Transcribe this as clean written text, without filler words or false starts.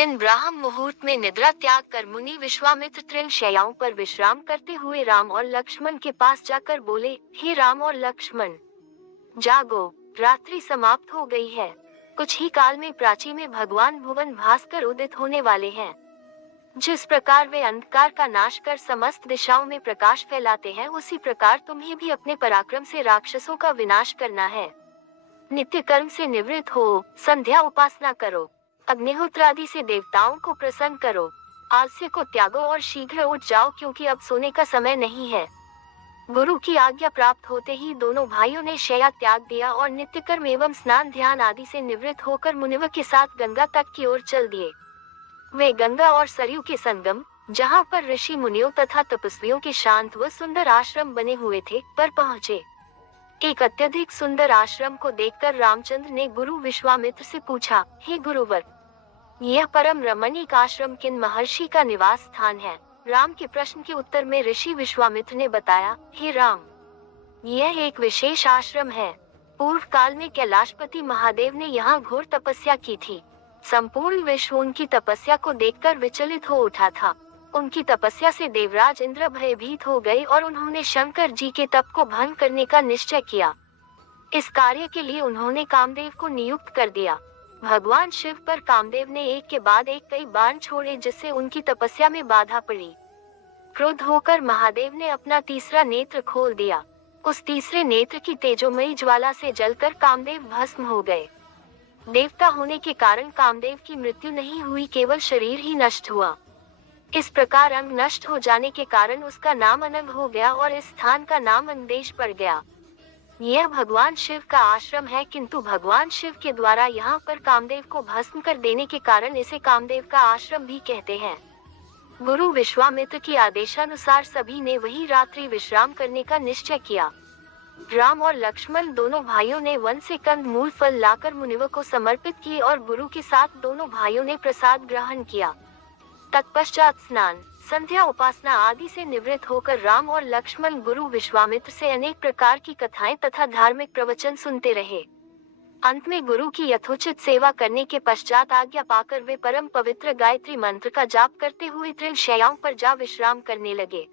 दिन ब्राह्म मुहूर्त में निद्रा त्याग कर मुनि विश्वामित्र तृण शैयाओं पर विश्राम करते हुए राम और लक्ष्मण के पास जाकर बोले, हे राम और लक्ष्मण, जागो, रात्रि समाप्त हो गई है। कुछ ही काल में प्राची में भगवान भुवन भास्कर उदित होने वाले हैं। जिस प्रकार वे अंधकार का नाश कर समस्त दिशाओं में प्रकाश फैलाते हैं, उसी प्रकार तुम्हें भी अपने पराक्रम से राक्षसों का विनाश करना है। नित्य कर्म से निवृत्त हो, संध्या उपासना करो, अग्निहोत्र आदि से देवताओं को प्रसन्न करो, आलस्य को त्यागो और शीघ्र उठ जाओ, क्योंकि अब सोने का समय नहीं है। गुरु की आज्ञा प्राप्त होते ही दोनों भाइयों ने शैया त्याग दिया और नित्य कर्म एवं स्नान ध्यान आदि से निवृत्त होकर मुनिवर के साथ गंगा तट की ओर चल दिए। वे गंगा और सरयू के संगम, जहाँ पर ऋषि मुनियों तथा तपस्वियों के शांत व सुंदर आश्रम बने हुए थे, पर पहुँचे। एक अत्यधिक सुंदर आश्रम को देखकर रामचंद्र ने गुरु विश्वामित्र से पूछा, हे गुरुवर, यह परम रमणीक आश्रम किन महर्षि का निवास स्थान है? राम के प्रश्न के उत्तर में ऋषि विश्वामित्र ने बताया, हे राम, यह एक विशेष आश्रम है। पूर्व काल में कैलाशपति महादेव ने यहाँ घोर तपस्या की थी। संपूर्ण विश्व उनकी तपस्या को देखकर विचलित हो उठा था। उनकी तपस्या से देवराज इंद्र भयभीत हो गए और उन्होंने शंकर जी के तप को भंग करने का निश्चय किया। इस कार्य के लिए उन्होंने कामदेव को नियुक्त कर दिया। भगवान शिव पर कामदेव ने एक के बाद एक कई बाण छोड़े, जिससे उनकी तपस्या में बाधा पड़ी। क्रोध होकर महादेव ने अपना तीसरा नेत्र खोल दिया। उस तीसरे नेत्र की तेजोमयी ज्वाला से जलकर कामदेव भस्म हो गए। देवता होने के कारण कामदेव की मृत्यु नहीं हुई, केवल शरीर ही नष्ट हुआ। इस प्रकार अंग नष्ट हो जाने के कारण उसका नाम अनंग हो गया और इस स्थान का नाम अंगदेश पड़ गया। यह भगवान शिव का आश्रम है, किंतु भगवान शिव के द्वारा यहाँ पर कामदेव को भस्म कर देने के कारण इसे कामदेव का आश्रम भी कहते हैं। गुरु विश्वामित्र की आदेशानुसार सभी ने वही रात्रि विश्राम करने का निश्चय किया। राम और लक्ष्मण दोनों भाइयों ने वन से कंद मूल फल लाकर मुनिवर को समर्पित किए और गुरु के साथ दोनों भाइयों ने प्रसाद ग्रहण किया। तत्पश्चात स्नान, संध्या उपासना आदि से निवृत्त होकर राम और लक्ष्मण गुरु विश्वामित्र से अनेक प्रकार की कथाएं तथा धार्मिक प्रवचन सुनते रहे। अंत में गुरु की यथोचित सेवा करने के पश्चात आज्ञा पाकर वे परम पवित्र गायत्री मंत्र का जाप करते हुए तृण शैयाओं पर जा विश्राम करने लगे।